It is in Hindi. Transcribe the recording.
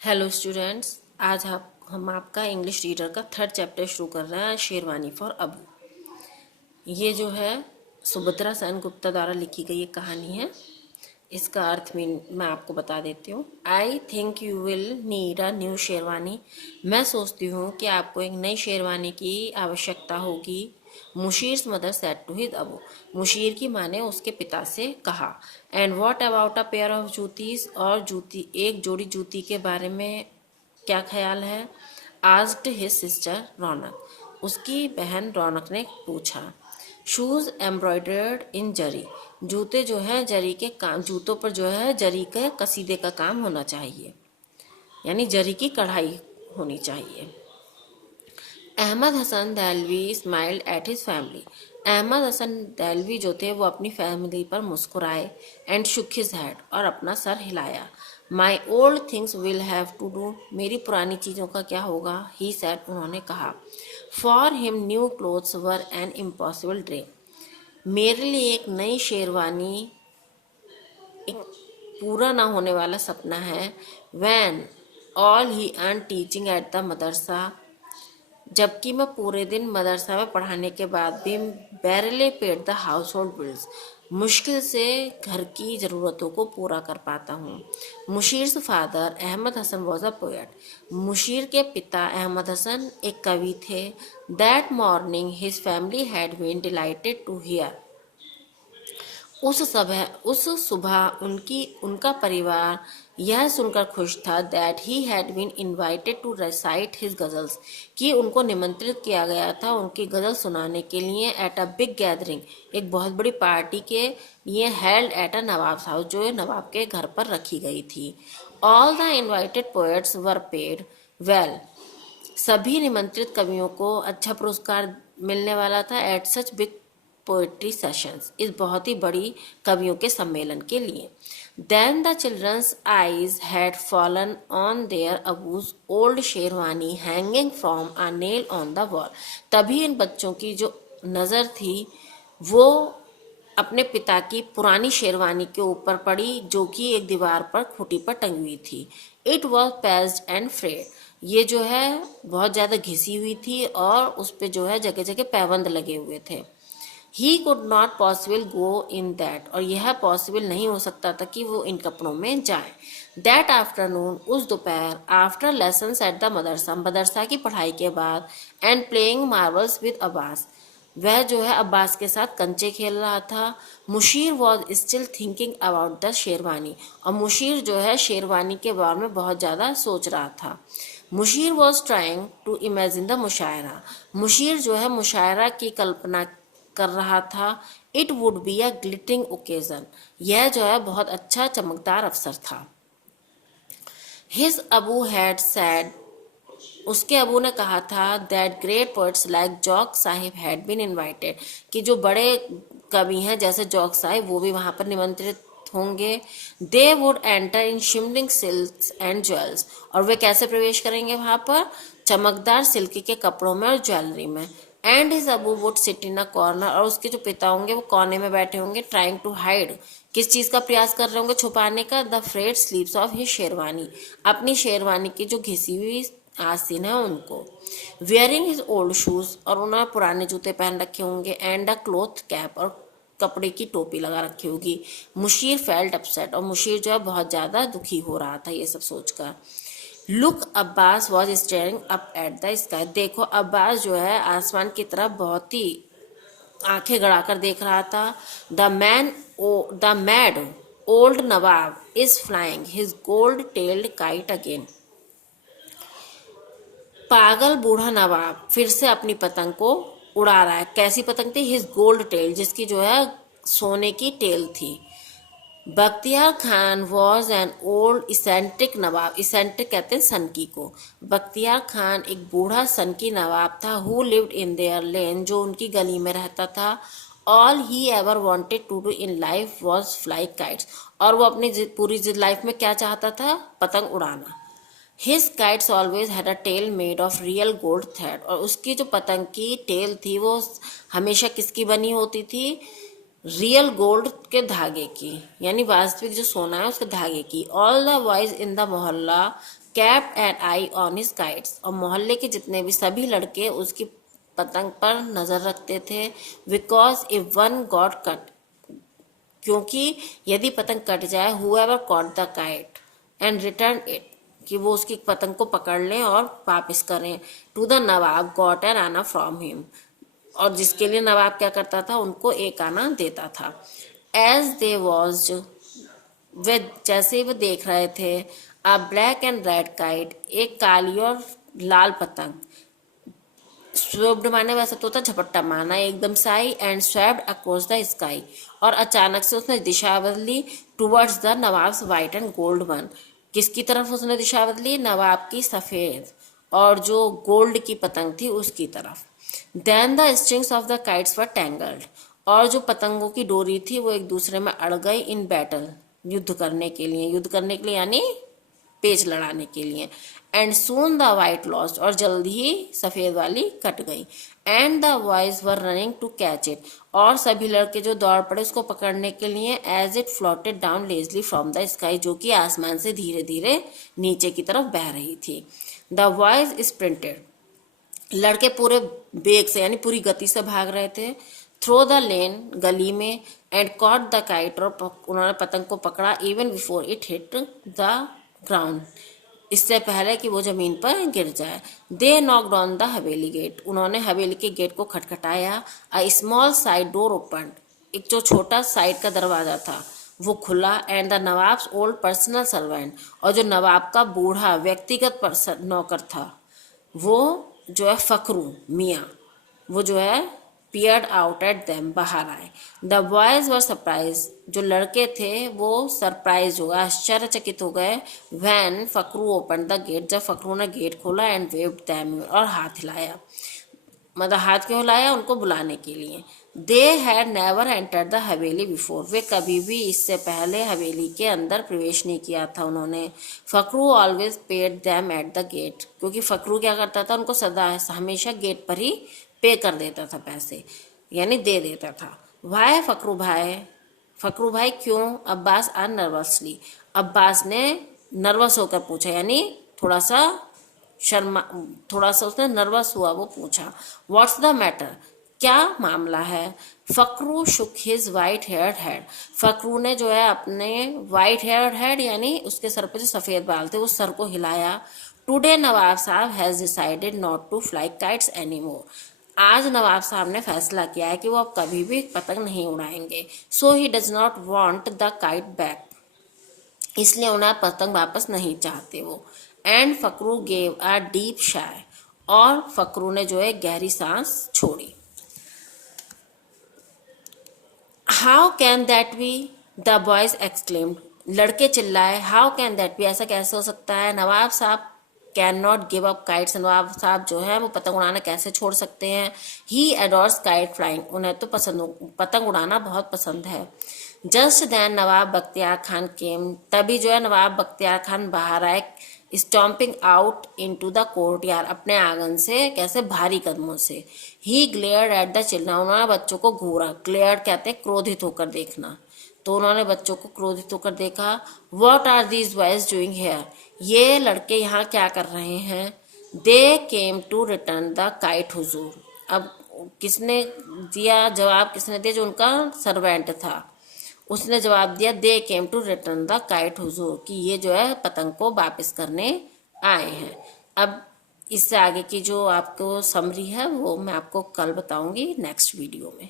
हेलो स्टूडेंट्स, आज हम आपका इंग्लिश रीडर का थर्ड चैप्टर शुरू कर रहे हैं, शेरवानी फॉर अबू। ये जो है सुभद्रा सेन गुप्ता द्वारा लिखी गई एक कहानी है। इसका अर्थ में मैं आपको बता देती हूँ। I think you will need a new sherwani. मैं सोचती हूँ कि आपको एक नई शेरवानी की आवश्यकता होगी। Mushir's mother said to his Abbu. Mushir की माँ ने उसके पिता से कहा। And what about a pair of juttis, और जूती, एक जोड़ी जूती के बारे में क्या ख्याल है? आस्क्ड हिज सिस्टर रौनक। उसकी बहन रौनक ने पूछा। शूज एम्ब्रॉयडर्ड इन जरी। जूते जो है जरी के काम, जूतों पर जो है जरी के कसीदे का काम होना चाहिए, यानी जरी की कढ़ाई होनी चाहिए। Ahmed Hasan Dehlvi smiled at his family. Ahmed Hasan Dehlvi जो थे वो अपनी फैमिली पर मुस्कुराए। एंड शुक हिज हेड, और अपना सर हिलाया। My old things will have to do. मेरी पुरानी चीज़ों का क्या होगा? ही सेड, उन्होंने कहा। For him new clothes were an impossible dream. मेरे लिए एक नई शेरवानी एक पूरा ना होने वाला सपना है। When all he earn teaching at the madrasa. जबकि मैं पूरे दिन मदरसा में पढ़ाने के बाद भी barely paid the household bills, मुश्किल से घर की ज़रूरतों को पूरा कर पाता हूँ। Mushir's father Ahmed Hasan was a poet. Mushir के पिता अहमद हसन एक कवि थे। That morning his family had been delighted to hear. उस सुबह उनका परिवार यह सुनकर खुश था that he had been invited to recite his ghazals, कि उनको निमंत्रित किया गया था उनकी गजल सुनाने के लिए एट अ बिग गैदरिंग, एक बहुत बड़ी पार्टी के लिए, held at a nawab house, जो नवाब के घर पर रखी गई थी। All the invited poets were paid well. सभी निमंत्रित कवियों को अच्छा पुरस्कार मिलने वाला था at such big poetry sessions, इस बहुत ही बड़ी कवियों के सम्मेलन के लिए। Then the children's eyes had fallen on their Abbu's old sherwani hanging from a nail on the wall. तभी इन बच्चों की जो नज़र थी वो अपने पिता की पुरानी शेरवानी के ऊपर पड़ी, जो कि एक दीवार पर खूंटी पर टंगी हुई थी। It was patched and frayed. ये जो है बहुत ज़्यादा घिसी हुई थी और उस पे जो है जगह जगह पैबंद लगे हुए थे। He could not possible go in that, और यह पॉसिबल नहीं हो सकता था कि वो इन कपड़ों में जाए। दैट आफ्टरनून, उस दोपहर, आफ्टर लेसन एट द मदरसा, मदरसा की पढ़ाई के बाद, and playing marbles with Abbas, वह जो है अब्बास के साथ कंचे खेल रहा था। Mushir was still thinking about the sherwani, और मुशीर जो है शेरवानी के बारे में बहुत ज़्यादा सोच रहा था। Mushir was trying to imagine the mushaira. Mushir जो है मुशायरा की कल्पना कर रहा था। It would be a glittering occasion, यह जो है बहुत अच्छा चमकदार अवसर था। हिज अबू हैड सैड, उसके अबू ने कहा था that great poets like Zauq sahib had been invited, कि जो बड़े कवि हैं जैसे जौक साहिब वो भी वहाँ पर निमंत्रित होंगे। They would enter in shimmering silks and jewels, और वे कैसे प्रवेश करेंगे वहाँ पर? चमकदार सिल्क के कपड़ों में और ज्वेलरी में। And his Abu would sit in a corner, और उसके जो पिता होंगे वो कोने में बैठे होंगे। ट्राइंग टू हाइड, किस चीज़ का प्रयास कर रहे होंगे छुपाने का? The frayed sleeves of his sherwani, अपनी शेरवानी की जो घिसी हुई आस्तीन है उनको। वेयरिंग हिज ओल्ड शूज, और उन्होंने पुराने जूते पहन रखे होंगे। एंड अ क्लॉथ कैप, और कपड़े की टोपी लगा रखी होगी। मुशीर फेल्ट अपसेट, और मुशीर जो है बहुत ज़्यादा दुखी हो रहा था ये सब सोचकर। Look, Abbas was staring up at the sky. देखो, अब्बास जो है आसमान की तरफ बहुत ही आंखें गड़ाकर देख रहा था। The mad old Nawab is flying his gold tailed kite again. पागल बूढ़ा नवाब फिर से अपनी पतंग को उड़ा रहा है। कैसी पतंग थी? हिज गोल्ड टेल, जिसकी जो है सोने की टेल थी। Bakhtiyar Khan was an old eccentric Nawab, eccentric कहते हैं सनकी को। बख्तियार खान एक बूढ़ा सनकी नवाब था। Who lived in their lane, जो उनकी गली में रहता था। All he ever wanted to do in life was fly kites, और वो अपनी पूरी लाइफ में क्या चाहता था? पतंग उड़ाना। His kites always had a tail made of real gold thread, और उसकी जो पतंग की टेल थी वो हमेशा किसकी बनी होती थी? रियल गोल्ड के धागे की, यानी वास्तविक जो सोना है उसके धागे की। All the boys in the मोहल्ला kept an eye on his kites, और मोहल्ले के जितने भी सभी लड़के उसकी पतंग पर नजर रखते थे। Because if one got cut, क्योंकि यदि पतंग कट जाए, whoever caught the kite and returned it, कि वो उसकी पतंग को पकड़ लें और वापस करें, to the nawab got an anna from him, और जिसके लिए नवाब क्या करता था, उनको एक आना देता था। एज दे वॉज, वे जैसे ही वो देख रहे थे, अ ब्लैक एंड रेड काइट, एक काली और लाल पतंग, स्वेप्ड माने वैसे तो होता झपट्टा मारना, एकदम से आई, and swept across the sky, और अचानक से उसने दिशा बदली, towards the Nawab's white and gold one, किसकी तरफ उसने दिशा बदली, नवाब की सफेद और जो गोल्ड की पतंग थी उसकी तरफ। Then the strings of the kites were tangled, और जो पतंगों की डोरी थी वो एक दूसरे में अड़ गई, इन बैटल, युद्ध करने के लिए यानी पेच लड़ाने के लिए। And soon the white lost, और जल्द ही सफेद वाली कट गई। And the boys were running to catch it, और सभी लड़के जो दौड़ पड़े उसको पकड़ने के लिए, as it floated down lazily from the sky, जो कि आसमान से धीरे धीरे नीचे की तरफ बह रही थी। द बॉयज स्प्रिंटेड, लड़के पूरे बेग से यानी पूरी गति से भाग रहे थे, थ्रो द लेन, गली में, एंड कॉट द काइट, और उन्होंने पतंग को पकड़ा, even before it hit the ground, इससे पहले कि वो जमीन पर गिर जाए। दे knocked on the Haveli gate, उन्होंने हवेली के गेट को खटखटाया। A small side door open, एक जो छोटा साइड का दरवाजा था वो खुला। And the nawabs old personal servant, और जो नवाब का बूढ़ा व्यक्तिगत नौकर था वो जो है फकरू मियाँ, वो जो है पियर्ड आउट एट देम, बाहर आए। द बॉयज वर सरप्राइज, जो लड़के थे वो सरप्राइज हो गए, आश्चर्यचकित हो गए। Van Fakru open the gate, जब फकरू ने गेट खोला, एंड वेव्ड देम, और हाथ हिलाया, मतलब हाथ क्यों हिलाया, उनको बुलाने के लिए। They had never entered the Haveli before, वे कभी भी इससे पहले हवेली के अंदर प्रवेश नहीं किया था उन्होंने। Fakru always paid them at the gate, क्योंकि फकरू क्या करता था, उनको सदा हमेशा गेट पर ही पे कर देता था पैसे, यानी दे देता था। वाई फकरू भाई क्यों, अब्बास आर नर्वसली, अब्बास ने नर्वस होकर पूछा, यानी थोड़ा सा शर्मा, थोड़ा सा उसने नर्वस हुआ, वो पूछा, व्हाट्स द मैटर, क्या मामला है। Fakru shook his white haired head, Fakru ने जो है अपने वाइट हेयर्ड हेड यानी उसके सर पे जो सफेद बाल थे उस सर को हिलाया। Today nawab sahab has decided not to fly kites anymore, आज नवाब साहब ने फैसला किया है कि वो अब कभी भी पतंग नहीं उड़ाएंगे। So he does not want the kite back, इसलिए उन्हें पतंग वापस नहीं चाहते वो। And Fakru gave a deep sigh, और फकरू ने जो है गहरी सांस छोड़ी। How can that be, the boys exclaimed, लड़के चिल्लाए, हाउ कैन दैट बी, ऐसा कैसे हो सकता है। Nawab Sahab can not give up kites, Nawab Sahab जो है वो पतंग उड़ाना कैसे छोड़ सकते हैं। ही एडोर्स काइट फ्लाइंग, उन्हें तो पतंग उड़ाना बहुत पसंद है। जस्ट देन नवाब बख्तियार खान केम, तभी जो है नवाब बख्तियार खान बाहर आए, stomping out into the courtyard, अपने आंगन से कैसे भारी कदमों से। ही ग्लेयर्ड एट द चिल्ड्रन, उन्होंने बच्चों को घूरा, ग्लेयर्ड कहते हैं क्रोधित होकर देखना, तो उन्होंने बच्चों को क्रोधित होकर देखा। What are these boys doing here, ये लड़के यहाँ क्या कर रहे हैं। They came to return the kite huzoor, अब किसने दिया जवाब, किसने दिया, जो उनका सर्वेंट था उसने जवाब दिया, they came to return the kite huzoor, कि ये जो है पतंग को वापस करने आए हैं। अब इससे आगे की जो आपको समरी है वो मैं आपको कल बताऊंगी नेक्स्ट वीडियो में।